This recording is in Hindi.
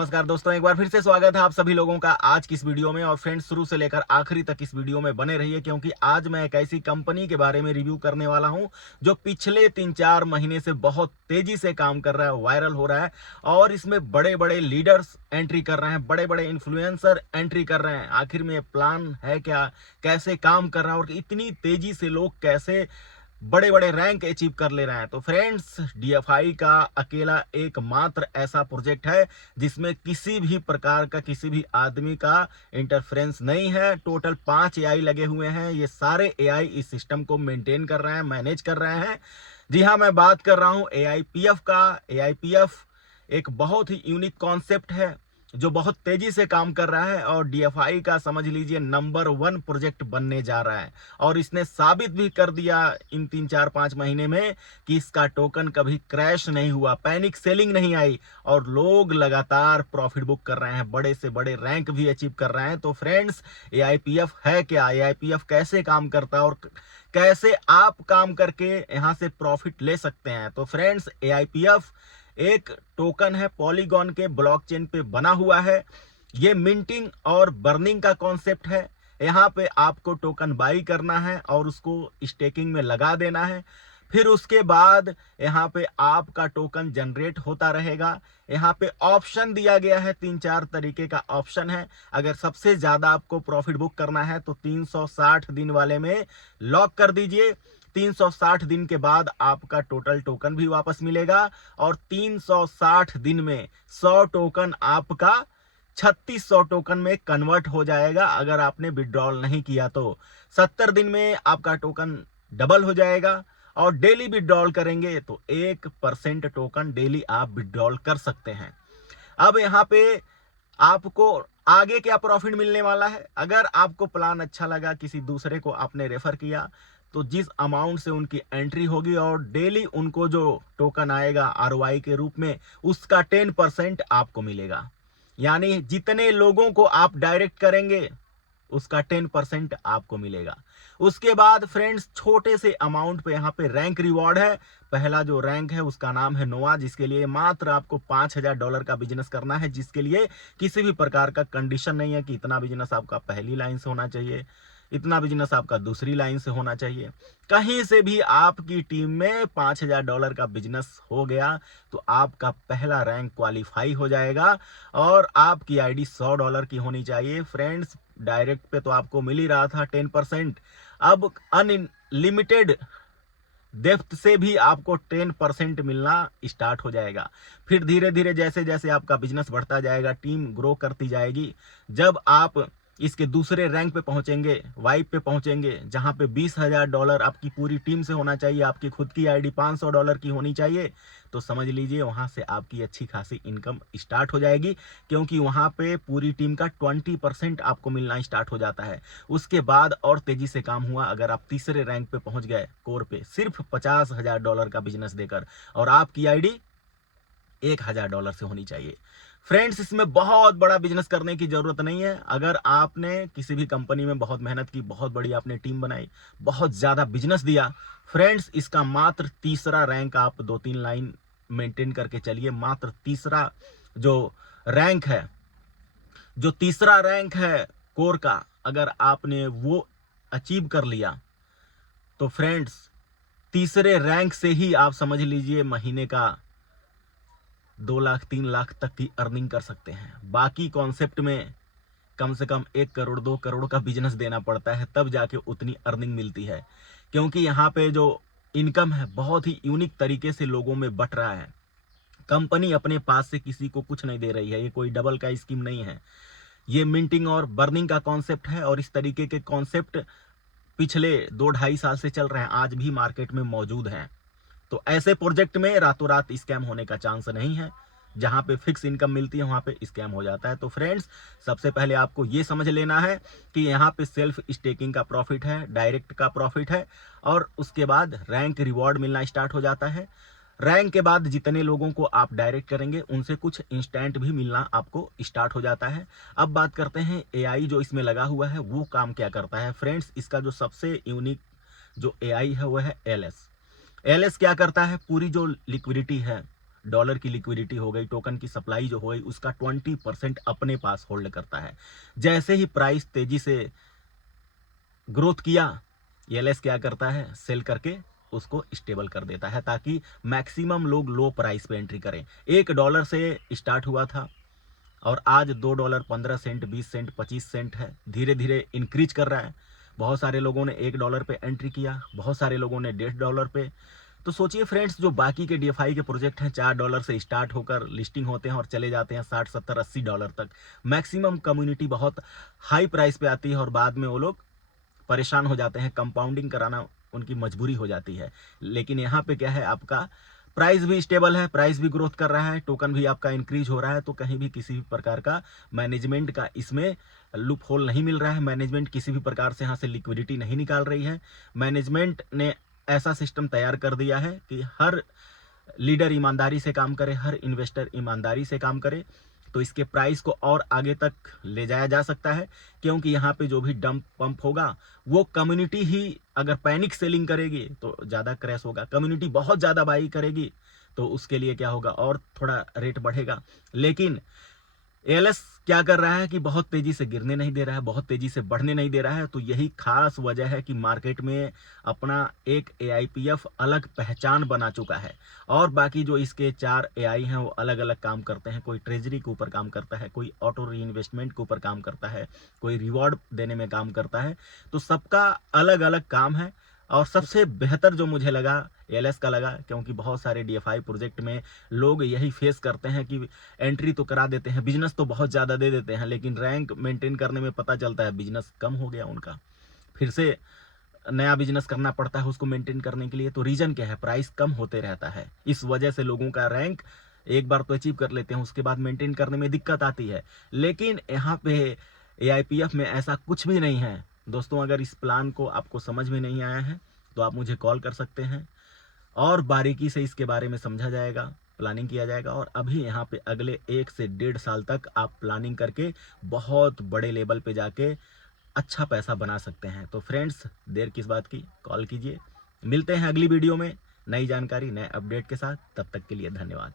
नमस्कार दोस्तों, एक बार फिर से स्वागत है आप सभी लोगों का आज की इस वीडियो में। और फ्रेंड्स, शुरू से लेकर आखिरी तक इस वीडियो में बने रहिए, क्योंकि आज मैं एक ऐसी कंपनी के बारे में रिव्यू करने वाला हूं जो पिछले 3-4 महीने से बहुत तेजी से काम कर रहा है, वायरल हो रहा है। और इसमें बड़े बड़े लीडर्स एंट्री कर रहे हैं, बड़े बड़े इन्फ्लुएंसर एंट्री कर रहे हैं। आखिर में प्लान है क्या, कैसे काम कर रहा है और इतनी तेजी से लोग कैसे बड़े बड़े रैंक अचीव कर ले रहे हैं। तो फ्रेंड्स, डीएफआई का अकेला एकमात्र ऐसा प्रोजेक्ट है जिसमें किसी भी प्रकार का किसी भी आदमी का इंटरफेरेंस नहीं है। टोटल 5 एआई लगे हुए हैं। ये सारे एआई इस सिस्टम को मेंटेन कर रहे हैं, मैनेज कर रहे हैं। जी हाँ, मैं बात कर रहा हूं एआईपीएफ का। एआईपीएफ एक बहुत ही यूनिक कॉन्सेप्ट है जो बहुत तेजी से काम कर रहा है और डीएफआई का समझ लीजिए नंबर 1 प्रोजेक्ट बनने जा रहा है। और इसने साबित भी कर दिया इन 3-4-5 महीने में कि इसका टोकन कभी क्रैश नहीं हुआ, पैनिक सेलिंग नहीं आई और लोग लगातार प्रॉफिट बुक कर रहे हैं, बड़े से बड़े रैंक भी अचीव कर रहे हैं। तो फ्रेंड्स, एआईपीएफ है क्या, एआईपीएफ कैसे काम करता है और कैसे आप काम करके यहां से प्रॉफिट ले सकते हैं। तो फ्रेंड्स, एआईपीएफ एक टोकन है, पॉलीगॉन के ब्लॉकचेन पे बना हुआ है। ये मिंटिंग और बर्निंग का कॉन्सेप्ट है। यहाँ पे आपको टोकन बाई करना है और उसको स्टेकिंग में लगा देना है। फिर उसके बाद यहाँ पे आपका टोकन जनरेट होता रहेगा। यहाँ पे ऑप्शन दिया गया है, 3-4 तरीके का ऑप्शन है। अगर सबसे ज्यादा आपको प्रॉफिट बुक करना है तो 360 दिन वाले में लॉक कर दीजिए। 360 दिन के बाद आपका टोटल टोकन भी वापस मिलेगा और 360 दिन में 100 टोकन आपका 3600 टोकन में कन्वर्ट हो जाएगा। अगर आपने विड्रॉल नहीं किया तो 70 दिन में आपका टोकन डबल हो जाएगा। और डेली विड्रॉल करेंगे तो 1% टोकन डेली आप विड्रॉल कर सकते हैं। अब यहाँ पे आपको आगे क्या प्रॉफिट मिलने वाला है। अगर आपको प्लान अच्छा लगा, किसी दूसरे को आपने रेफर किया, तो जिस अमाउंट से उनकी एंट्री होगी और डेली उनको जो टोकन आएगा आरओआई के रूप में, उसका 10% आपको मिलेगा। यानी जितने लोगों को आप डायरेक्ट करेंगे उसका 10% आपको मिलेगा। उसके बाद फ्रेंड्स, छोटे से अमाउंट पे यहाँ पे रैंक रिवॉर्ड है। पहला जो रैंक है उसका नाम है नोवा, जिसके लिए मात्र आपको $5000 का बिजनेस करना है, जिसके लिए किसी भी प्रकार का कंडीशन नहीं है कि इतना बिजनेस आपका पहली लाइन से होना चाहिए, इतना बिजनेस आपका दूसरी लाइन से होना चाहिए। कहीं से भी आपकी टीम में $5000 का बिजनेस हो गया तो आपका पहला रैंक क्वालिफाई हो जाएगा और आपकी आईडी $100 की होनी चाहिए। फ्रेंड्स, डायरेक्ट पे तो आपको मिल ही रहा था 10%, अब अनलिमिटेड डेप्थ से भी आपको 10% मिलना स्टार्ट हो जाएगा। फिर धीरे धीरे जैसे जैसे आपका बिजनेस बढ़ता जाएगा, टीम ग्रो करती जाएगी, जब आप इसके दूसरे रैंक पे पहुंचेंगे, वाइप पे पहुंचेंगे, जहां पे $20000 आपकी पूरी टीम से होना चाहिए, आपकी खुद की आईडी $500 की होनी चाहिए, तो समझ लीजिए वहां से आपकी अच्छी खासी इनकम स्टार्ट हो जाएगी। क्योंकि वहां पे पूरी टीम का 20% आपको मिलना स्टार्ट हो जाता है। उसके बाद और तेजी से काम हुआ, अगर आप तीसरे रैंक पे पहुंच गए कोर पे, सिर्फ $50000 का बिजनेस देकर, और आपकी आईडी $1000 से होनी चाहिए। फ्रेंड्स, इसमें बहुत बड़ा बिजनेस करने की जरूरत नहीं है। अगर आपने किसी भी कंपनी में बहुत मेहनत की, बहुत बड़ी आपने टीम बनाई, बहुत ज्यादा बिजनेस दिया, फ्रेंड्स, इसका मात्र तीसरा रैंक आप 2-3 लाइन मेंटेन करके चलिए। मात्र तीसरा जो रैंक है, जो तीसरा रैंक है कोर का, अगर आपने वो अचीव कर लिया तो फ्रेंड्स, तीसरे रैंक से ही आप समझ लीजिए महीने का 2 लाख 3 लाख तक की अर्निंग कर सकते हैं। बाकी कॉन्सेप्ट में कम से कम 1 करोड़ 2 करोड़ का बिजनेस देना पड़ता है, तब जाके उतनी अर्निंग मिलती है। क्योंकि यहाँ पे जो इनकम है बहुत ही यूनिक तरीके से लोगों में बट रहा है। कंपनी अपने पास से किसी को कुछ नहीं दे रही है, ये कोई डबल का स्कीम नहीं है। ये मिंटिंग और बर्निंग का कॉन्सेप्ट है और इस तरीके के कॉन्सेप्ट पिछले 2-2.5 साल से चल रहे हैं, आज भी मार्केट में मौजूद हैं। तो ऐसे प्रोजेक्ट में रातों रात स्कैम होने का चांस नहीं है। जहां पे फिक्स इनकम मिलती है वहां पे स्कैम हो जाता है। तो फ्रेंड्स, सबसे पहले आपको ये समझ लेना है कि यहाँ पे सेल्फ स्टेकिंग का प्रॉफिट है, डायरेक्ट का प्रॉफिट है, और उसके बाद रैंक रिवॉर्ड मिलना स्टार्ट हो जाता है। रैंक के बाद जितने लोगों को आप डायरेक्ट करेंगे उनसे कुछ इंस्टेंट भी मिलना आपको स्टार्ट हो जाता है। अब बात करते हैं एआई जो इसमें लगा हुआ है वो काम क्या करता है। फ्रेंड्स, इसका जो सबसे यूनिक जो एआई है वो है एलएस। एलएस क्या करता है, पूरी जो लिक्विडिटी है डॉलर की लिक्विडिटी हो गई, टोकन की सप्लाई जो हो गई, उसका 20% अपने पास होल्ड करता है। जैसे ही प्राइस तेजी से ग्रोथ किया, एलएस क्या करता है, सेल करके उसको स्टेबल कर देता है ताकि मैक्सिमम लोग लो प्राइस पे एंट्री करें। $1 से स्टार्ट हुआ था और आज $2.15 20 सेंट 25 सेंट है। धीरे धीरे इंक्रीज कर रहा है। बहुत सारे लोगों ने $1 पे एंट्री किया, बहुत सारे लोगों ने $1.5 पे। तो सोचिए फ्रेंड्स, जो बाकी के डीएफआई के प्रोजेक्ट हैं $4 से स्टार्ट होकर लिस्टिंग होते हैं और चले जाते हैं 60 70 $80 तक। मैक्सिमम कम्युनिटी बहुत हाई प्राइस पे आती है और बाद में वो लोग परेशान हो जाते हैं, कंपाउंडिंग कराना उनकी मजबूरी हो जाती है। लेकिन यहाँ पे क्या है, आपका प्राइस भी स्टेबल है, प्राइस भी ग्रोथ कर रहा है, टोकन भी आपका इंक्रीज हो रहा है। तो कहीं भी किसी भी प्रकार का मैनेजमेंट का इसमें लूप होल नहीं मिल रहा है। मैनेजमेंट किसी भी प्रकार से यहाँ से लिक्विडिटी नहीं निकाल रही है। मैनेजमेंट ने ऐसा सिस्टम तैयार कर दिया है कि हर लीडर ईमानदारी से काम करे, हर इन्वेस्टर ईमानदारी से काम करे, तो इसके प्राइस को और आगे तक ले जाया जा सकता है। क्योंकि यहाँ पे जो भी डंप पंप होगा, वो कम्युनिटी ही अगर पैनिक सेलिंग करेगी तो ज़्यादा क्रैश होगा। कम्युनिटी बहुत ज़्यादा बाई करेगी तो उसके लिए क्या होगा, और थोड़ा रेट बढ़ेगा। लेकिन एएलएस क्या कर रहा है कि बहुत तेजी से गिरने नहीं दे रहा है, बहुत तेजी से बढ़ने नहीं दे रहा है। तो यही खास वजह है कि मार्केट में अपना एक एआईपीएफ अलग पहचान बना चुका है। और बाकी जो इसके 4 एआई हैं वो अलग अलग काम करते हैं। कोई ट्रेजरी के ऊपर काम करता है, कोई ऑटो री इन्वेस्टमेंट के ऊपर काम करता है, कोई रिवॉर्ड देने में काम करता है। तो सबका अलग अलग काम है। और सबसे बेहतर जो मुझे लगा एएलएस का लगा, क्योंकि बहुत सारे डीएफआई प्रोजेक्ट में लोग यही फेस करते हैं कि एंट्री तो करा देते हैं, बिजनेस तो बहुत ज़्यादा दे देते हैं, लेकिन रैंक मेंटेन करने में पता चलता है बिजनेस कम हो गया उनका, फिर से नया बिजनेस करना पड़ता है उसको मेंटेन करने के लिए। तो रीजन क्या है, प्राइस कम होते रहता है। इस वजह से लोगों का रैंक एक बार तो अचीव कर लेते हैं, उसके बाद मेंटेन करने में दिक्कत आती है। लेकिन यहाँ पे एआईपीएफ में ऐसा कुछ भी नहीं है दोस्तों। अगर इस प्लान को आपको समझ में नहीं आया है तो आप मुझे कॉल कर सकते हैं और बारीकी से इसके बारे में समझा जाएगा, प्लानिंग किया जाएगा। और अभी यहाँ पे अगले 1 से 1.5 साल तक आप प्लानिंग करके बहुत बड़े लेवल पे जाके अच्छा पैसा बना सकते हैं। तो फ्रेंड्स, देर किस बात की, कॉल कीजिए। मिलते हैं अगली वीडियो में नई जानकारी, नए अपडेट के साथ। तब तक के लिए धन्यवाद।